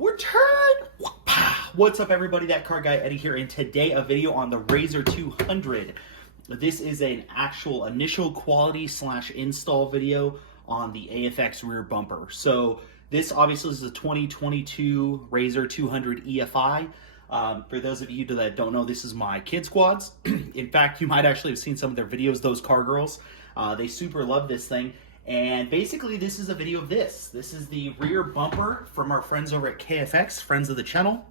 Return! What's up, everybody? That car guy Eddie here, and today a video on the RZR 200. This is an actual initial quality / install video on the AFX rear bumper. So this obviously is a 2022 RZR 200 EFI. For those of you that don't know, this is my kid squads. In fact, you might actually have seen some of their videos, those car girls. They super love this thing. And basically, this is a video of this. This is the rear bumper from our friends over at KFX, friends of the channel.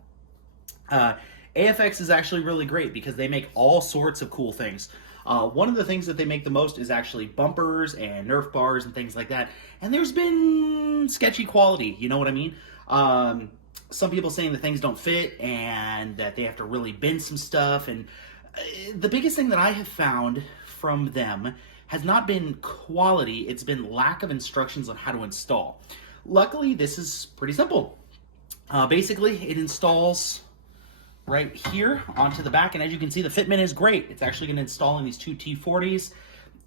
AFX is actually really great because they make all sorts of cool things. One of the things that they make the most is actually bumpers and Nerf bars and things like that. And there's been sketchy quality, you know what I mean? Some people saying that things don't fit and that they have to really bend some stuff. And the biggest thing that I have found from them has not been quality, it's been lack of instructions on how to install. Luckily, this is pretty simple. Basically, it installs right here onto the back, and as you can see, the fitment is great. It's actually going to install in these two T40s,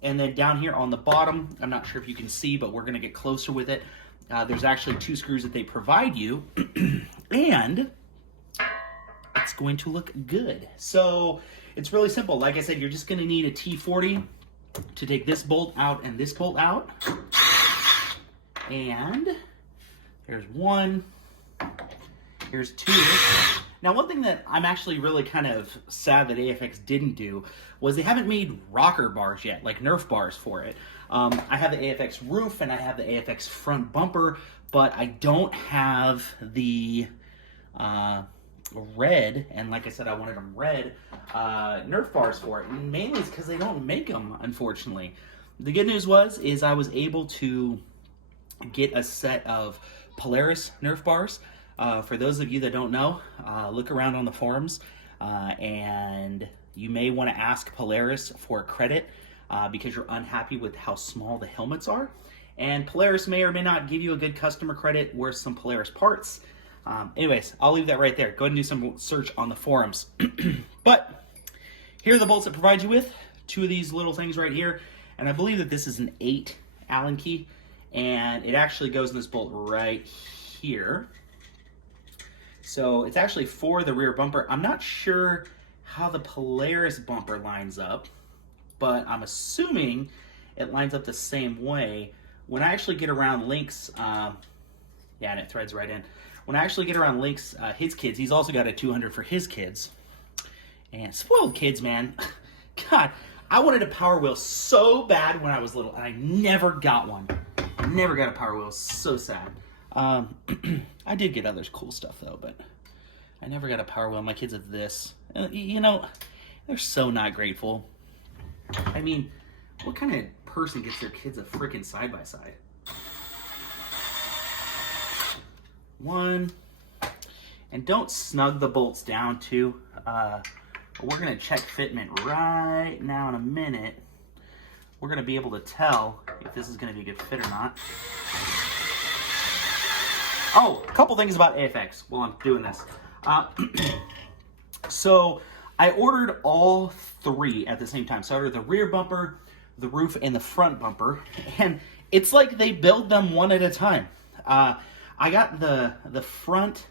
and then down here on the bottom, I'm not sure if you can see, but we're going to get closer with it. There's actually two screws that they provide you, and it's going to look good. So it's really simple. Like I said, you're just going to need a T40 to take this bolt out and this bolt out. And there's one, here's two. Now, one thing that I'm actually really kind of sad that AFX didn't do was they haven't made rocker bars yet, like Nerf bars for it. I have the AFX roof and I have the AFX front bumper, but I don't have the red, and like I said, I wanted them red, Nerf bars for it, and mainly it's because they don't make them, unfortunately. The good news is I was able to get a set of Polaris Nerf bars. For those of you that don't know, look around on the forums, and you may want to ask Polaris for credit because you're unhappy with how small the helmets are, and Polaris may or may not give you a good customer credit worth some Polaris parts. Anyways, I'll leave that right there. Go ahead and do some search on the forums. But here are the bolts it provides you with. Two of these little things right here. And I believe that this is an 8 Allen key. And it actually goes in this bolt right here. So it's actually for the rear bumper. I'm not sure how the Polaris bumper lines up, but I'm assuming it lines up the same way. When I actually get around Link's, yeah, and it threads right in. When I actually get around Link's, his kids, he's also got a 200 for his kids. And spoiled kids, man. God, I wanted a Power Wheel so bad when I was little, and I never got one. I never got a Power Wheel. So sad. I did get other cool stuff, though, but I never got a Power Wheel. My kids have this. You know, they're so not grateful. I mean, what kind of person gets their kids a freaking side-by-side? One, and don't snug the bolts down too. We're gonna check fitment right now in a minute. We're gonna be able to tell if this is gonna be a good fit or not. Oh, a couple things about AFX while I'm doing this. So I ordered all three at the same time. So I ordered the rear bumper, the roof, and the front bumper, and it's like they build them one at a time. I got the front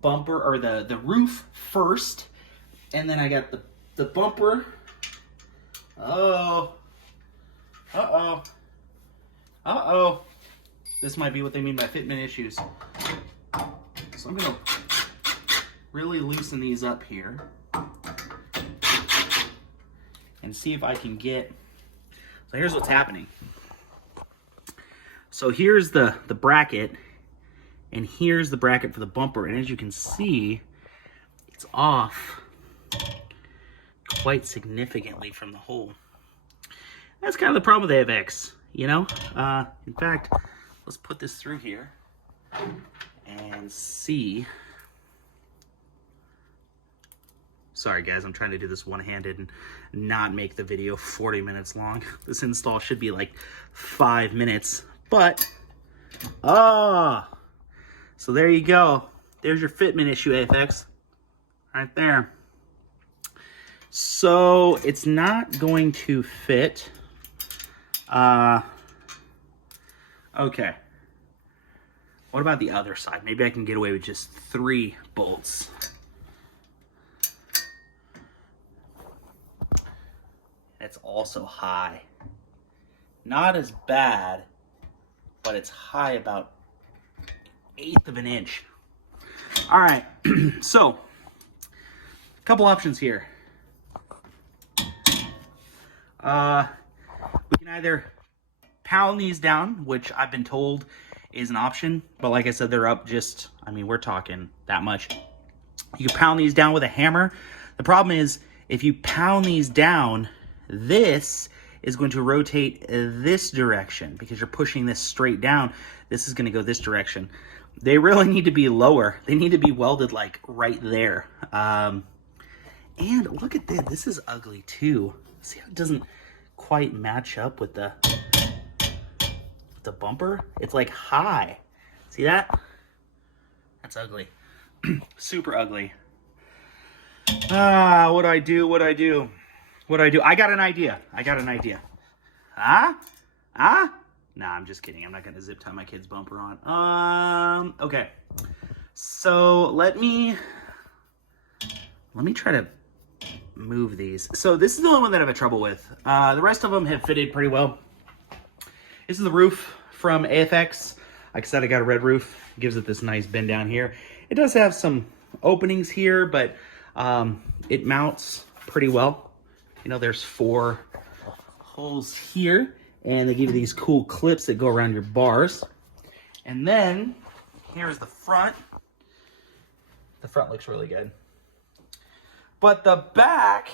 bumper, or the roof first, and then I got the bumper. Uh-oh. This might be what they mean by fitment issues. So I'm going to really loosen these up here and see if I can get... So here's what's happening. So here's the bracket, and here's the bracket for the bumper, and as you can see, it's off quite significantly from the hole. That's kind of the problem with AFX, you know? In fact, let's put this through here and see. Sorry guys, I'm trying to do this one-handed and not make the video 40 minutes long. This install should be like 5 minutes, but so there you go. There's your fitment issue, AFX. Right there. So it's not going to fit. Okay. What about the other side? Maybe I can get away with just 3 bolts. It's also high. Not as bad, but it's high about 1/8 of an inch. All right, so a couple options here. We can either pound these down, which I've been told is an option, but like I said, they're up just, I mean, we're talking that much. You can pound these down with a hammer. The problem is, if you pound these down, this is going to rotate this direction because you're pushing this straight down. This is going to go this direction. They really need to be lower. They need to be welded like right there. And look at this. This is ugly too. See how it doesn't quite match up with the bumper? It's like high. See that? That's ugly. Super ugly. What do I do? What do I do? What do I do? I got an idea. Nah, I'm just kidding. I'm not gonna zip tie my kid's bumper on. Okay. So let me try to move these. So this is the only one that I've had trouble with. The rest of them have fitted pretty well. This is the roof from AFX. Like I said, I got a red roof. It gives it this nice bend down here. It does have some openings here, but it mounts pretty well. You know, there's 4 holes here, and they give you these cool clips that go around your bars. And then here's the front. The front looks really good. But the back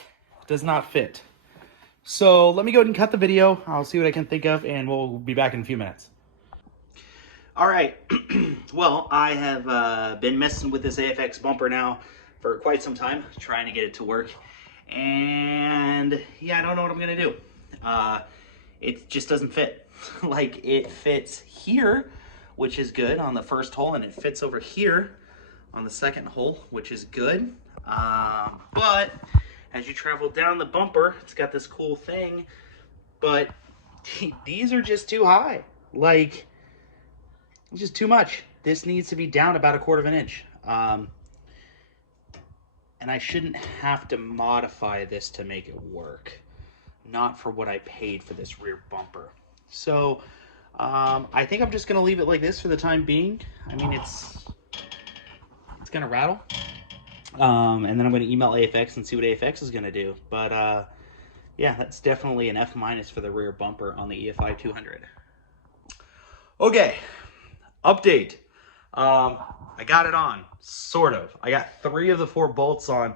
does not fit. So let me go ahead and cut the video. I'll see what I can think of, and we'll be back in a few minutes. All right. Well, I have been messing with this AFX bumper now for quite some time, trying to get it to work. And yeah, I don't know what I'm gonna do. It just doesn't fit. Like, it fits here, which is good on the first hole, and it fits over here on the second hole, which is good. But as you travel down the bumper, it's got this cool thing, but these are just too high. Like, it's just too much. This needs to be down about 1/4 of an inch. And I shouldn't have to modify this to make it work. Not for what I paid for this rear bumper. So I think I'm just gonna leave it like this for the time being. I mean, it's gonna rattle. And then I'm gonna email AFX and see what AFX is gonna do. But yeah, that's definitely an F- for the rear bumper on the EFI 200. Okay, update. I got it on, sort of. I got 3 of the 4 bolts on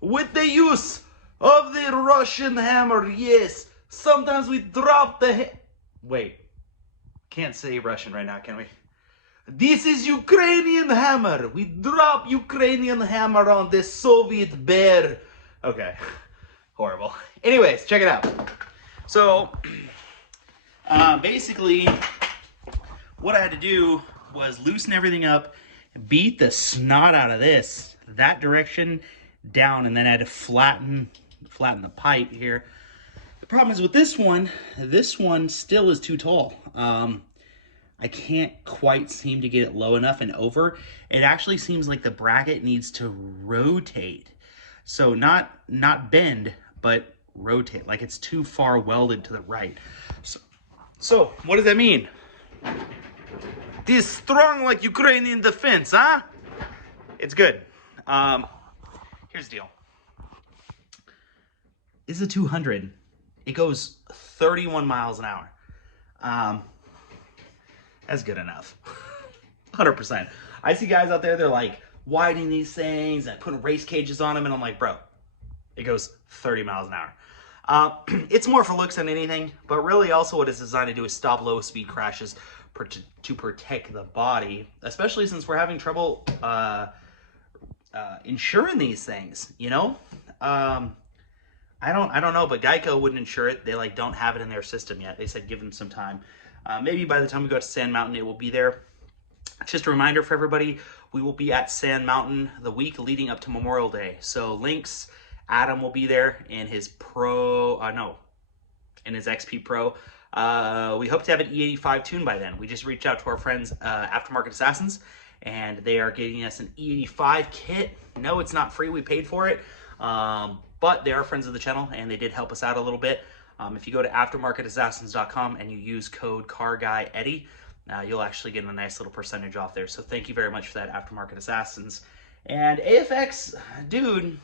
with the use of the Russian hammer. Yes, sometimes we drop the wait, can't say Russian right now, can we? This is Ukrainian hammer. We drop Ukrainian hammer on the Soviet bear. Okay, horrible. Anyways, check it out. So basically what I had to do was loosen everything up, beat the snot out of this that direction down, and then I had to flatten the pipe here. The problem is with this one still is too tall. I can't quite seem to get it low enough and over. It actually seems like the bracket needs to rotate. So not bend, but rotate, like it's too far welded to the right. So what does that mean? This strong like Ukrainian defense, huh? It's good. Here's the deal. This is a 200. It goes 31 miles an hour. That's good enough. 100%. I see guys out there, they're like widening these things and putting race cages on them, and I'm like, bro, it goes 30 miles an hour. It's more for looks than anything, but really also what it's designed to do is stop low speed crashes to protect the body, especially since we're having trouble insuring these things, you know? I don't know, but Geico wouldn't insure it. They like don't have it in their system yet. They said give them some time. Maybe by the time we go to Sand Mountain, it will be there. Just a reminder for everybody, we will be at Sand Mountain the week leading up to Memorial Day. So links, Adam will be there in his Pro, in his XP Pro. We hope to have an E85 tune by then. We just reached out to our friends Aftermarket Assassins, and they are getting us an E85 kit. No, it's not free. We paid for it. But they are friends of the channel, and they did help us out a little bit. If you go to aftermarketassassins.com and you use code CarGuyEddie, you'll actually get a nice little percentage off there. So thank you very much for that, Aftermarket Assassins. And AFX, dude,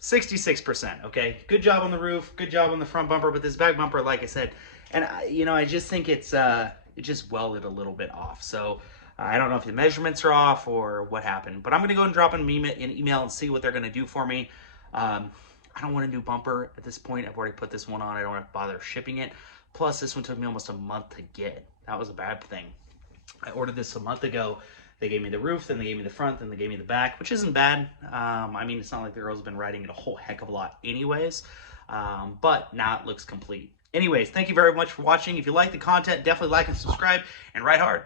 66%, okay? Good job on the roof, good job on the front bumper, but this back bumper, like I said, and I just think it just welded a little bit off. So I don't know if the measurements are off or what happened, but I'm gonna go and drop an email and see what they're gonna do for me. I don't want a new bumper at this point. I've already put this one on. I don't want to bother shipping it. Plus, this one took me almost a month to get. That was a bad thing. I ordered this a month ago. They gave me the roof, then they gave me the front, then they gave me the back, which isn't bad. I mean, it's not like the girl's been riding it a whole heck of a lot anyways, but now it looks complete. Anyways, thank you very much for watching. If you like the content, definitely like and subscribe, and ride hard.